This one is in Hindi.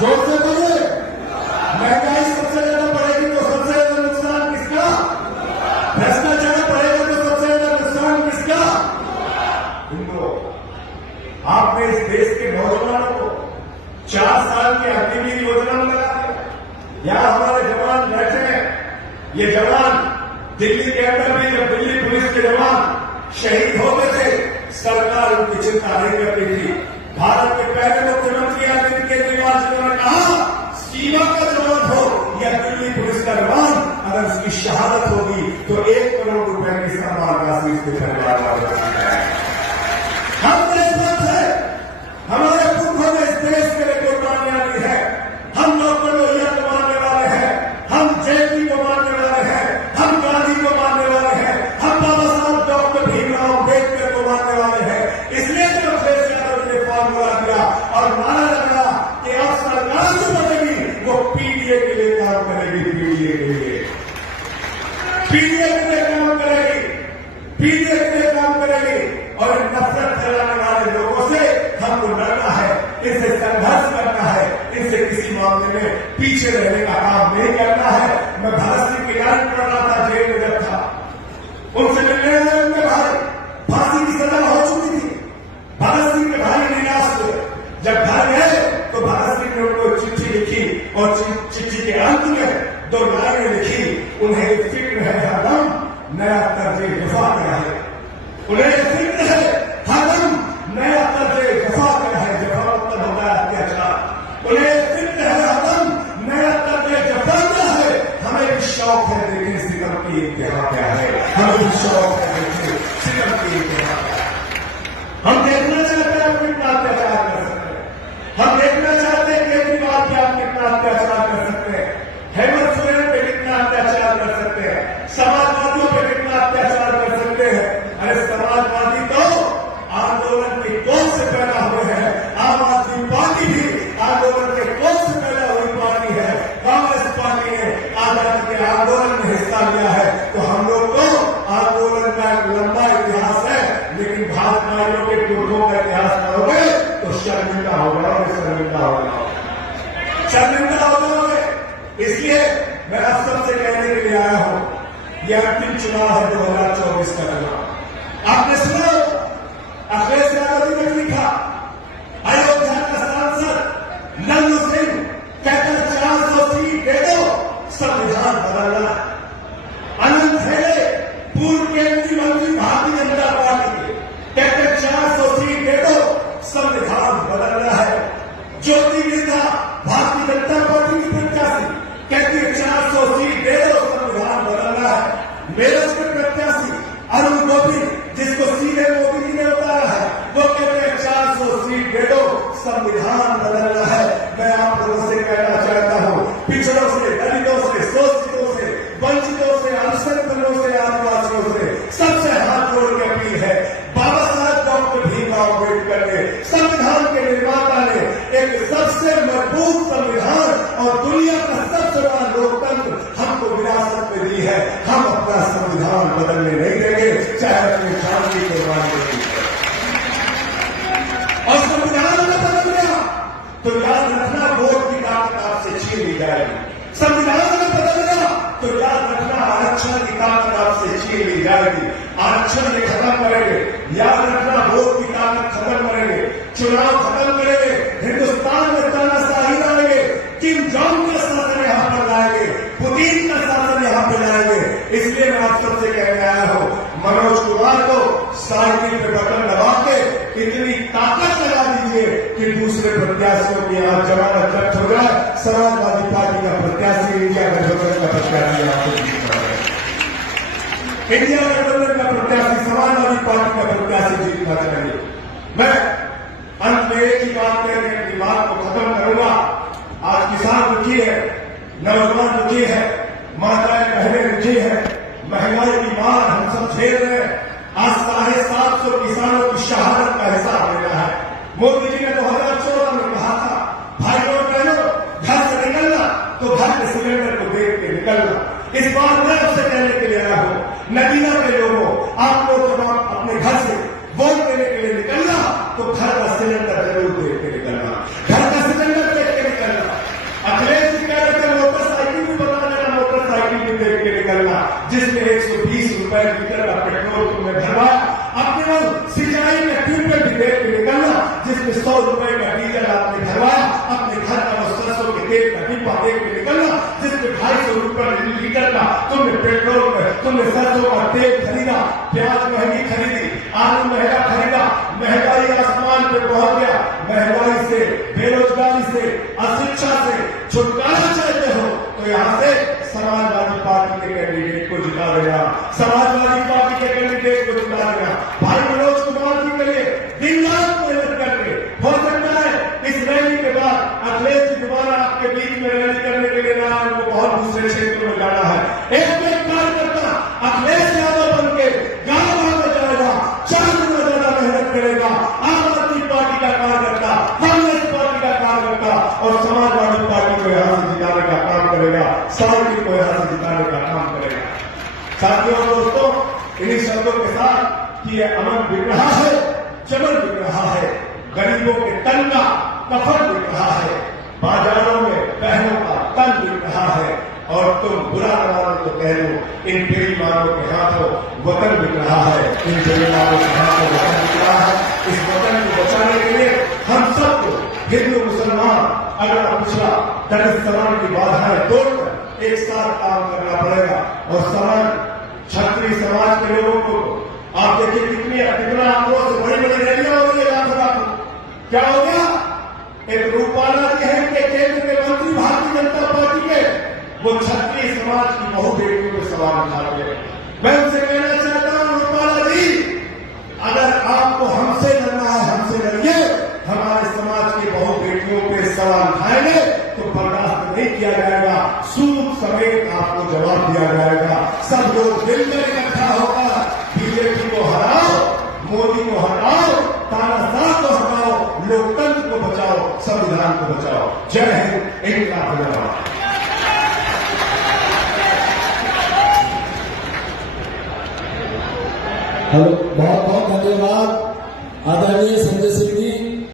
जोर से बोले। महंगाई सबसे ज्यादा बढ़ेगी तो सबसे ज्यादा नुकसान किसका? भ्रष्टाचार बढ़ेगा तो सबसे ज्यादा नुकसान किसका? इनको आपने इस देश के नौजवानों को 4 साल की अग्निवीर योजना में लगा दिया। यहां हमारे जवान बैठे हैं। ये जवान दिल्ली के अंदर भी जब दिल्ली पुलिस के जवान शहीद होते थे, सरकार उनकी चिंता नहीं करती थी। भारत के पहले मुख्यमंत्री अरविंद केजरीवाल जी ने कहा, सीमा का जवान हो या दिल्ली पुलिस का जवान, अगर उसकी शहादत होगी तो 1 करोड़ रुपए की सम्मान राशि इसके परिवार वालों को दी जाएगी। हम देशभक्त हैं। हमारे पुरखों ने इस देश के लिए कुर्बानियां दी है। हम डॉक्टर लोहिया को मानने वाले हैं, हम जेटली को मानने वाले हैं, हम गांधी को मानने वाले हैं, हम बाबा साहब डॉक्टर भीमराव अम्बेडकर को मानने वाले हैं। इसलिए तो अखिलेश यादव ने फॉर्मूला दिया और माना लगा कि अब सरकार जो बनेगी वो पीडीए के लिए काम करेगी। पीडीए के लिए काम करेगी, पीडीए के लिए काम करेगी। और नफरत फैलाने वाले लोगों से हमको लड़ना है, इनसे संघर्ष करना है, इनसे किसी मामले में पीछे रहने का काम नहीं करना है। मैं भगत सिंह की लाइन पढ़ रहा था, जेल में जब था, उनसे मिलने गए। उनके भाई फांसी की सजा हो चुकी थी। भगत सिंह के भाई निराश हुए। जब घर गए तो भगत सिंह ने उनको चिट्ठी लिखी और चिट्ठी के अंत में 2 लाइनें लिखी, उन्हें फिक्र है हरदम नया तर्ज वफा का है। उन्हें फिक्र है हरदम नया तर्ज वफा का है। जफा मतलब होता है अत्याचार। उन्हें फिक्र है हरदम नया तर्ज वफा का है। हमें भी शौक है देखें सितम की इंतहा क्या है। हमें भी शौक है देखें सितम की इंतहा क्या है। हम देखना चाहते हैं कितना अत्याचार कर सकते हैं। हम देखना चाहते हैं केजरीवाल पे आप कितना अत्याचार कर सकते हैं, हेमंत सोरेन पे कितना अत्याचार कर सकते हैं, समाजवादियों पे कितना अत्याचार कर सकते हैं। अरे समाजवादी तो आंदोलन की कोख से पैदा हुए हैं। आम आदमी पार्टी भी आंदोलन के कोख से पैदा हुई पार्टी है। कांग्रेस पार्टी ने आजादी के आंदोलन में हिस्सा लिया है। तो हम लोग को आंदोलन का एक लंबा इतिहास है, लेकिन भारतीयों के पुरखों का इतिहास पढ़ोगे तो शर्मिंदा हो जाओगे, शर्मिंदा हो जाओगे, शर्मिंदा हो जाओगे। इसलिए मैं अब सबसे कहने के लिए आया हूं, यह अंतिम चुनाव है 2024 का चुनाव। आपने सुना अखिलेश यादव जी ने लिखा, अयोध्या का सांसद लल्लू सिंह कहकर 400 सीट दे दो, संविधान बदलना। अनंत हेले पूर्व केंद्रीय मंत्री भारतीय जनता पार्टी के कहते 400 सीट दे दो, संविधान बदलना है। ज्योति गिरधा भारतीय जनता पार्टी की प्रत्याशी कहती है 400 सीट दे दो, संविधान बदलना है। मेरठ के प्रत्याशी अरुण गोविंद, जिसको सीधे मोदी जी ने बताया है, वो कहते हैं 400 सीट दे दो, संविधान बदलना है। मैं आप लोगों से कहना चाहता हूं, पिछड़ों से, दलितों से, शोषितों से, वंचितों से, अल्पसंख्यकों से, आदिवासियों से सबसे हाथ जोड़ के अपील है, बाबा साहब डॉक्टर भीमराव अम्बेडकर ने, संविधान के निर्माता ने एक सबसे मजबूत संविधान और दुनिया का सबसे बड़ा लोकतंत्र हमको विरासत में दी है। हम अपना संविधान बदलने नहीं देंगे, चाहे अपनी जान की कुर्बानी देंगे। और संविधान में बदल गया तो याद रखना वोट की ताकत आपसे छीन ली जाएगी। संविधान में बदल गया तो याद रखना आरक्षण की ताकत आपसे छीन ली जाएगी। आरक्षण से खत्म करेंगे, याद रखना वोट की ताकत खत्म करेंगे, चुनाव खत्म करेंगे, हिंदुस्तान में तानाशाही लाएंगे, किम जोंग का शासन यहां पर लाएंगे, पुतिन का शासन यहां पर लाएंगे। इसलिए मैं आप सबसे कहने आया हूं, मनोज कुमार को साइकिल पे बटन दबा के इतनी ताकत लगा दीजिए कि दूसरे प्रत्याशियों की यहां जमानत जब्त हो जाए। समाजवादी पार्टी का प्रत्याशी, इंडिया गठबंधन का प्रत्याशी यहां से जीत रहा है। इंडिया गठबंधन का प्रत्याशी, समाजवादी पार्टी का प्रत्याशी जीतना चाहिए। मैं अंत में एक ही बात कहकर अपनी बात को खत्म करूंगा। आज किसान दुखी है, नौजवान दुखी है, माताएं बहनें दुखी है, महंगाई की मार हम सब झेल रहे हैं। आज 750 किसानों की शहादत का हिसाब लेना है। मोदी जी ने 2014 में कहा था, भाइयों बहनों घर से निकलना तो घर के सिलेंडर को देख के निकलना। इस बार मैं आपसे कहने के लिए आया हूं, नगीना के लोगों, आप लोग जब अपने घर से वोट देने के लिए निकलना तो घर का सिलेंडर जरूर देख के निकलना। पेट्रोल में, तुमने सरसों का तेल खरीदा, प्याज महंगी खरीदी, आलू महंगा खरीदा, महंगाई आसमान पे पहुंच गया। महंगाई से, बेरोजगारी से, अशिक्षा से छुटकारा चाहते हो तो यहाँ से समाजवादी पार्टी के कैंडिडेट को जिता देना, समाजवादी पार्टी के कैंडिडेट को जिता देना। भाई मनोज कुमार जी के लिए दिन रात मेहनत करके, हो सकता है इस रैली के बाद अखिलेश जी दोबारा आपके बीच में रैली करने के लिए ना आए, उनको बहुत दूसरे क्षेत्र में जाना है। एक कार्यकर्ता अखिलेश यादव बन के गाँव में जाएगा, 4 गुना ज्यादा मेहनत करेगा। आम आदमी पार्टी का कार्यकर्ता, कांग्रेस पार्टी का कार्यकर्ता और समाजवादी पार्टी को यहां से जिताने का काम करेगा, पार्टी को यहां से जिताने का काम करेगा। साथियों दोस्तों, इन्हीं शब्दों के साथ कि ये अमन बिक रहा है, चमन बिक रहा है, गरीबों के तन का कफन बिक रहा है, बाजारों में बहनों का तन बिक रहा है, और तुम बुरा न मानो तो कह लो, इन बेईमानों के हाथों वतन बिक रहा है, इन बेईमानों के हाथों वतन बिक रहा है। इस वतन को बचाने के लिए हम सबको, हिंदू मुसलमान, अगला पिछड़ा, दलित समाज की बाधाएं तोड़कर एक साथ काम करना पड़ेगा। और समाज, क्षत्रिय समाज के लोगों को आप देखिए कितना आक्रोश, बड़ी बड़ी रैलियां हो रही है। क्या हो गया? एक रूपाला जी है, इनके केंद्र के मंत्री भारतीय जनता पार्टी के, वो क्षत्रिय समाज की बहु बेटियों को सवाल उठा रहे। मैं उनसे कहना चाहता हूं, रूपाला जी, अगर आपको हमसे लड़ना है, हमसे लड़िए। हमारे समाज की बहु बेटियों पे सवाल उठाएंगे तो बर्दाश्त नहीं किया जाएगा, सूद समेत आपको जवाब दिया जाएगा। सब लोग मिलकर इकट्ठा होकर बीजेपी को हराओ, मोदी को हटाओ, तानाशाह को हटाओ, लोकतंत्र को बचाओ, संविधान को बचाओ। जय हिंद, इंकलाब जिंदाबाद। हेलो, बहुत बहुत धन्यवाद आदरणीय संजय सिंह जी।